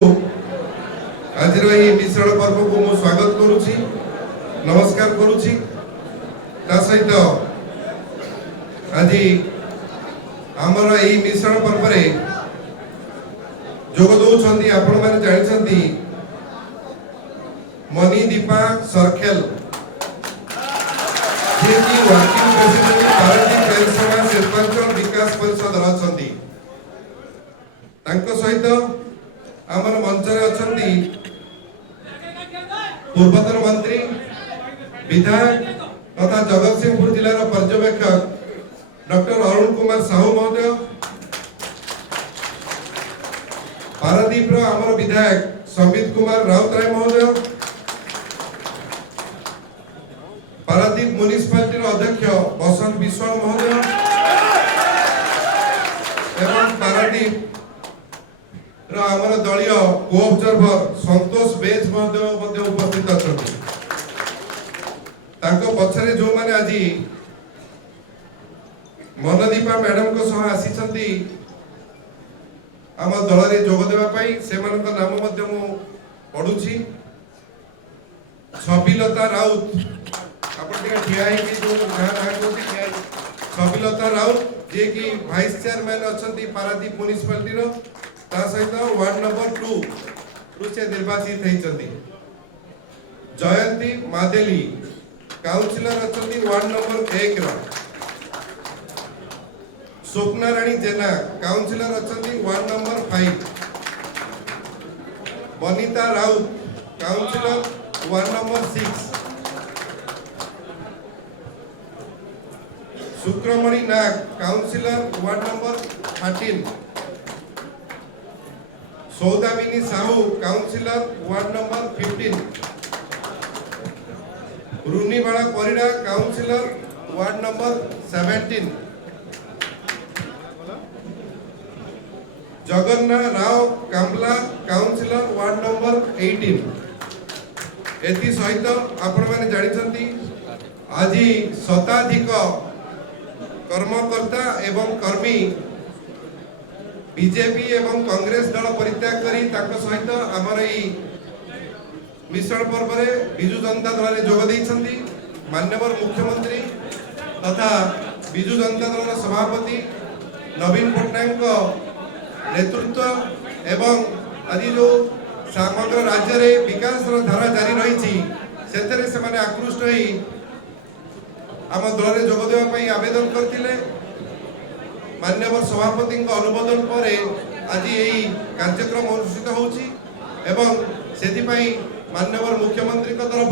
आज मिश्रण पर्व को मु स्वागत करुछि, नमस्कार करुछि। सहित आज आमर यही मिश्रण पर्व रे जोग दौरान आपण मैंने जानते मनीदीपा सरखेल जी वर्किंग प्रेसिडेंट पारादीप रेलसेवा शिल्पांचल विकास परिषद अच्छी सहित आमर मंच अच्छी पूर्वतन मंत्री विधायक तथा जगतसिंहपुर जिलार पर्यवेक्षक डॉक्टर अरुण कुमार साहू महोदय, पारादीप आमर विधायक संबित कुमार राउतराय महोदय, पारादीप म्युनिसिपालिटी अध्यक्ष बसंत विश्वाल महोदय एवं पारादीप आमर दलीय को ऑब्जर्वर संतोष बेज महोदय उपस्थित अच्छा। पछरे जो माने आज मनदीपा मैडम को सह आसी आम दल रे जोग देवा पाई से मानक नाम मध्य मु पढुछि। छबिलता राउत आपण टिका ठिया है कि जो जहां जहां को ठिया छबिलता राउत जे कि वाइस चेयरमैन अछंती पारादीप म्युनिसिपालिटी रो सहित वार्ड नंबर 2 से निर्वाचित होती। जयंती मादेली काउंसिलर अच्छी वार्ड नंबर 1 रो। स्वप्ना राणी जेना काउंसिलर अच्छी ward number 5। Banita Raut councillor ward number 6। Shukramani Nag councillor ward number 13। Saudamini Sahu councillor ward number 15। Runibala Parida councillor ward number 17। Jagannath Rao Kamala councillor ward number 18। एथि सहित आपण माने जानिछंती आज शताधिक कर्मकर्ता एवं कर्मी बीजेपी एवं कांग्रेस दल परित्याग करी सहित आमर मिश्रण पर्व रे बिजु जनता दल रे जोग दैछंती। माननीय मुख्यमंत्री तथा बिजु जनता दल सभापति नवीन पटनायक नेतृत्व एवं आज जो समग्र राज्य रे विकास धारा जारी रही से आकृष्ट होई आम दल रे जोग देवा पई आवेदन करथिले। माननीय सभापति अनुमोदन पर आज यही कार्यक्रम अनुष्ठित होउछि एवं सेथिपाई माननीय मुख्यमंत्री तरफ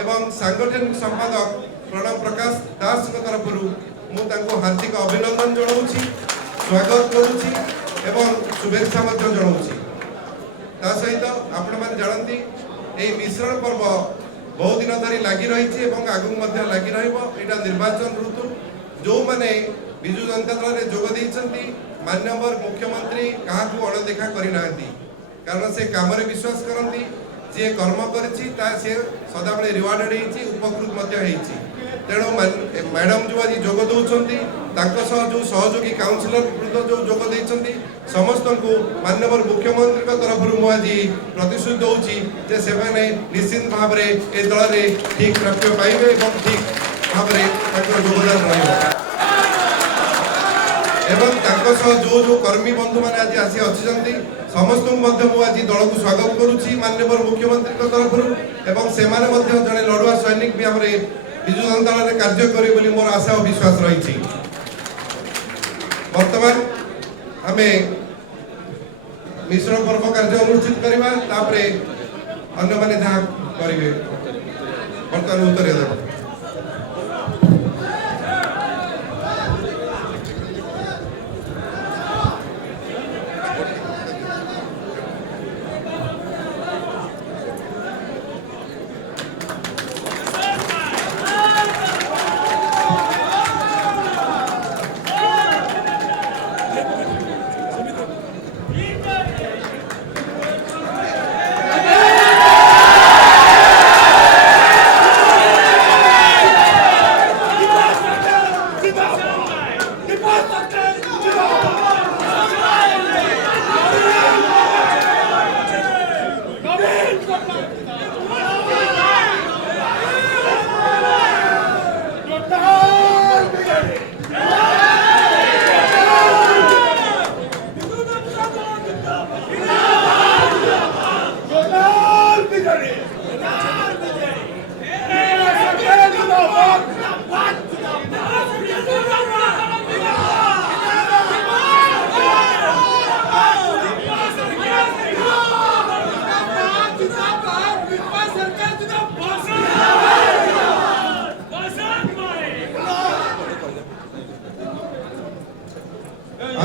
एवं सांगठनिक संपादक प्रणव प्रकाश दास तरफ मुझे हार्दिक अभिनंदन जनाऊँगी, स्वागत करुँची एवं शुभेच्छा जनाऊँगी। सहित आपण मैंने जानती यही मिश्रण पर्व बहुत दिन धरी लगी रही आगू लगी रहा निर्वाचन ऋतु जो मैंने बिजु जनता दल रे जोग दैछंती माननीय मुख्यमंत्री काहाकू अणदेखा करिना कारण से काम रे विश्वास करती जे कर्म करिछि ता से सदाबले रिवार्डेड हेछि उपकृत मध्य हेछि। तेणु मैडम जो आज जोग दौरान जो सहयोगी काउंसिलर जो जोग देइछंती समस्त को माननीय मुख्यमंत्री तरफ मुझे प्रतिश्रुति दूची जे से निश्चित भाव में ए दल रे ठीक प्राप्य पाइबे और ठीक भाव में योगदान रहिबो एवं जो जो कर्मी बंधु मैंने आज आसी अच्छी समस्त आज दल को स्वागत करुच्ची माननीय मुख्यमंत्री तरफ एवं से जड़े लड़ुआ सैनिक भी आम बिजु जनता दल कार्य करें मोर आशा और विश्वास रही। वर्तमान आम मिश्रण पर्व कार्य अनुष्ठित करवा अन्य माने जहाँ करेंगे बर्तमान उत्तर देव।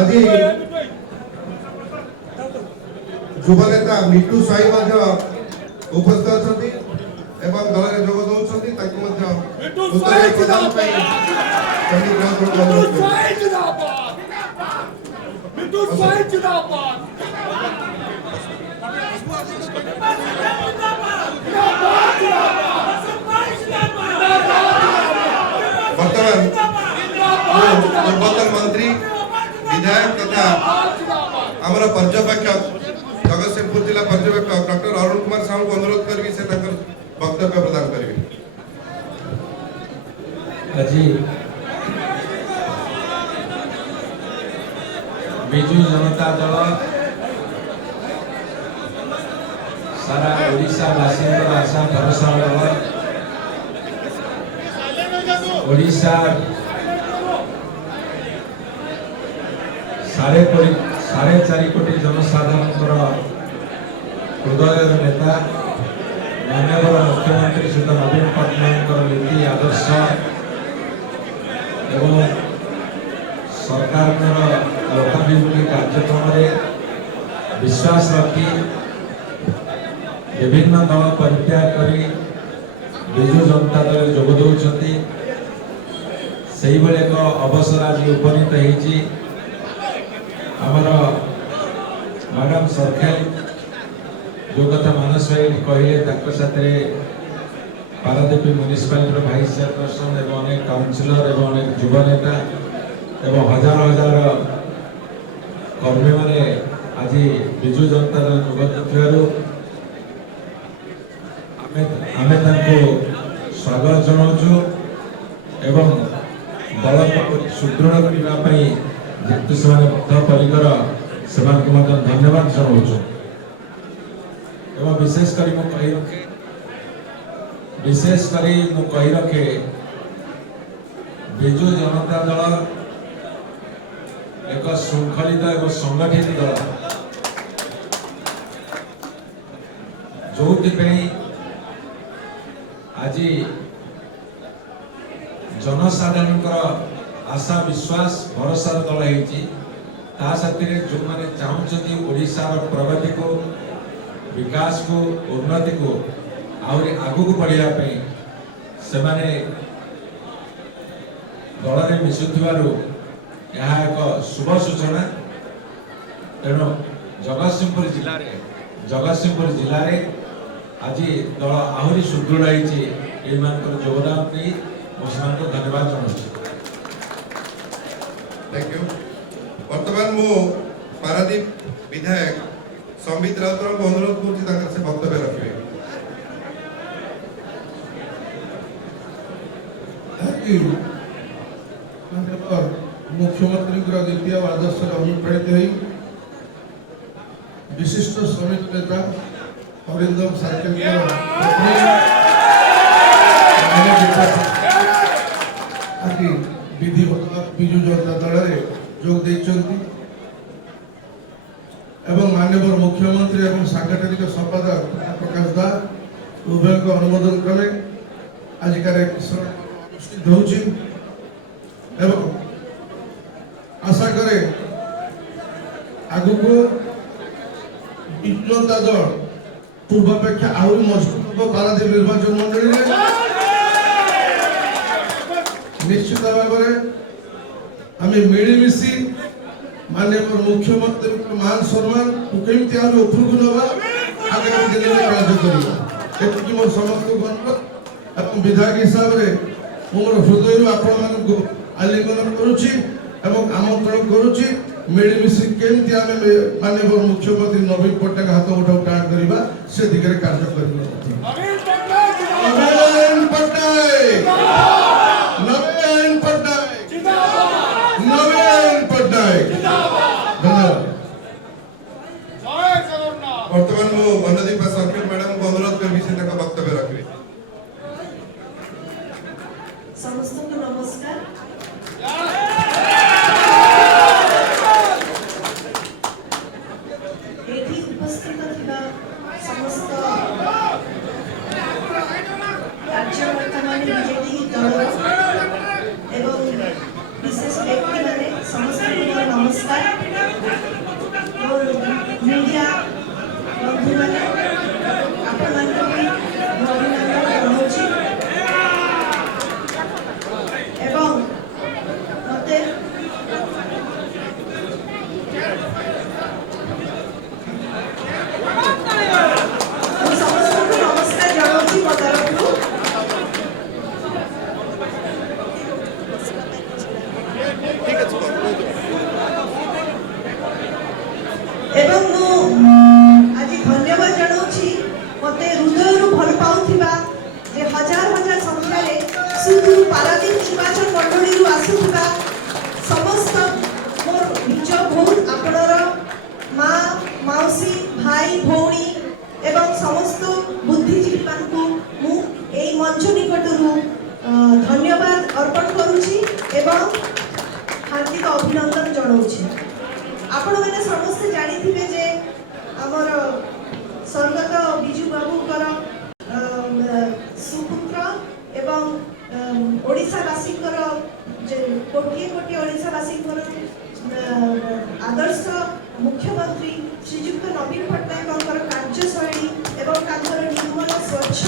आज युवनेता मिट्टू साई उपस्थित अछंती एवं दल में जोग दौरान उत्तर प्रदान पूर्वतन मंत्री विधायक तथा आमर पर्यवेक्षक जगतसिंहपुर जिला पर्यवेक्षक डॉक्टर अरुण कुमार साहू को अनुरोध करी से वक्तव्य प्रदान करेंगे। बिजू जनता दल सारा ओडिशा वासी आशा भरोसा दल ओडिशा साढ़े 4 कोटी जनसाधारण हृदय नेता माननीय मुख्यमंत्री श्री नवीन पट्टनायक नीति आदर्श एवं सरकार लोकाभिमुखी कार्यक्रम विश्वास रखी विभिन्न दल परित्याग कर विजु जनता दल जोग दौरान एक अवसर आज उपनीत होती आमर मैडम सरखेल जो कथा मानस भाई कहले साथ पारादीप म्युनिसिपालिटी भाइस चेयरपर्सन एवं अनेक काउंसिलर एवं अनेक युवा नेता एवं हजार हजार कर्मी माने आज विजु जनता दल जोग आमे स्वागत जनाऊँ एवं दल को सुदृढ़ करने जेतु से परिकर से धन्यवाद जनाऊँ एवं विशेष करी रखे बिजु जनता दल एक श्रृंखलित एवं संगठित दल जो आज जनसाधारण आशा विश्वास भरोसा दल होती जो मैंने चाहते ओडिशार प्रगति को विकास को उन्नति को आहरी आगू को बढ़ापी से दल में मिशुवर यह एक शुभ सूचना तेणु जगतसिंहपुर जिले में आज दल आहरी सुदृढ़ योगदान नहीं मुझे धन्यवाद जनाऊँ। Thank you. वर्तमान मु पारादीप विधायक संबित राउत को अनुरोध कर वक्तव्य रखे। मुख्यमंत्री नीति और आदर्श अनुप्राणित हो विशिष्ट श्रमिक नेता अरिंदम साइकिल विधिवत विजु जनता दल जोग देइछन्ति एवं माननीय मुख्यमंत्री एवं सांगठनिक संपादक प्रकाश दास उभय को अनुमोदन क्रमे आजिकार अनुष्ठित होउछि एवं आशा करे आगु को विजु जनता दल पूर्वापेक्षा आहरी मजबूत हो पारादीप निर्वाचन मंडली में निश्चित भाव आम मिलमिशी माननीय मुख्यमंत्री मान सम्मान कमी आगे उपरकू नवा आगामी दिन में कार्य कर मोर समस्त अनुरोध विधायक हिसाब से मोर हृदय आपण आलिंगन करुच्ची आमंत्रण करुच्ची मिलमिशी केमती आम माननीय मुख्यमंत्री नवीन पट्टनायक हाथ उठा टाण करवा से दिगरे कार्य कर वर्तमान मु वनदीपा सर्किल मैडम को अनुरोध कर विषय तक वक्तव्य रखे। समस्त को नमस्कार। एठी उपस्थित थिबा समस्त कार्यकर्ता माने बीजेपी दल एवं विशेष व्यक्ति माने समस्त को नमस्कार। ଏବଂ ମୁଁ ଆଜି ଧନ୍ୟବାଦ ଜଣାଉଛି ମୋତେ ହୃଦୟରୁ ଭଲ ପାଉଥିବା ଯେ ହଜାର ହଜାର ସଂଖ୍ୟାରେ ସୁଦୂର ପାରାଦୀପ ନିର୍ବାଚନ ମଣ୍ଡଳୀରୁ ଆସୁଥିବା ସମସ୍ତ ମୋର ନିଜ ଭଉଣୀ ଆପଣର ମା ମାଉସୀ ଭାଇ ଭଉଣୀ ଏବଂ ସମସ୍ତ ବୁଦ୍ଧିଜୀବୀମାନଙ୍କୁ ମୁଁ এই মঞ্চ নিকটରୁ ধন্যবাদ অর্পণ করুছি এবং হার্দিক অভিনন্দন জনাউছি। ଆପଣମାନେ ସମସ୍ତେ ଜାଣିଥିବେ ଯେ ଆମର ସ୍ୱର୍ଗତ ବିଜୁ ବାବୁଙ୍କର ସୁପୁତ୍ର ଏବଂ ଓଡ଼ିଶାବାସୀଙ୍କର ଯେ କୋଟିଏ କୋଟିଏ ଓଡ଼ିଶାବାସୀଙ୍କର ଆଦର୍ଶ ମୁଖ୍ୟମନ୍ତ୍ରୀ ଶ୍ରୀଯୁକ୍ତ ନବୀନ ପଟ୍ଟନାୟକଙ୍କର କାର୍ଯ୍ୟଶୈଳୀ ଏବଂ ତାଙ୍କର ନିର୍ମଳ ସ୍ୱଚ୍ଛ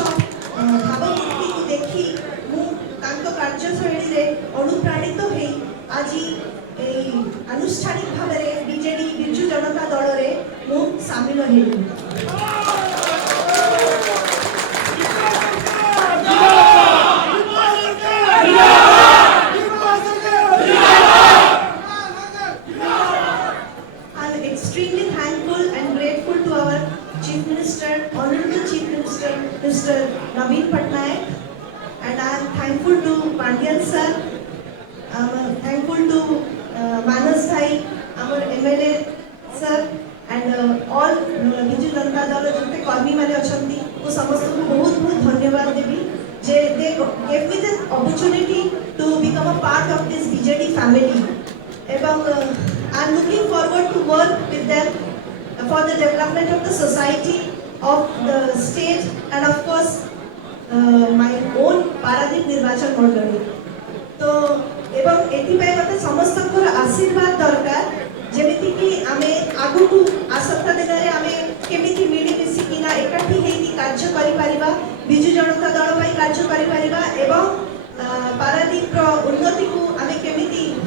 ଭାବମୂର୍ତ୍ତିକୁ ଦେଖି ମୁଁ ତାଙ୍କ କାର୍ଯ୍ୟଶୈଳୀରେ ଅନୁପ୍ରାଣିତ ହୋଇ ଆଜି এই আনুষ্ঠানিক ভাবে বিজেডি বিজু জনতা দলরে মু সামিল হেলি। I'm extremely thankful and grateful to our Chief Minister, Honorable Chief Minister, Mr. Naveen Patnaik, and I am thankful to Pandian sir. I'm thankful to Manas Bhai, our MLA sir, and all Biju Janata Dal jete कर्मी माने अछंती वो समस्त को बहुत बहुत धन्यवाद देबी जे they gave me the opportunity to become a part of this BJD family. ଏବଂ I'm looking forward to work with them for the development of the society, of the state, and of course my own Paradip Nirvachan Mandali. तो এবং এথিপাই মতে সমস্তଙ୍କର আশীর্বাদ দরকার যেমিতি কি আমি আগুকু আসত্তা দিନରେ আমি কেমিতি মিলি মিশিকিনা একাঠি হেইকি কার্য করি পারিবা বিজু জনতা দল পাই কার্য করি পারিবা এবং পারাদীপর উন্নতিକୁ ଆମେ କେମିତି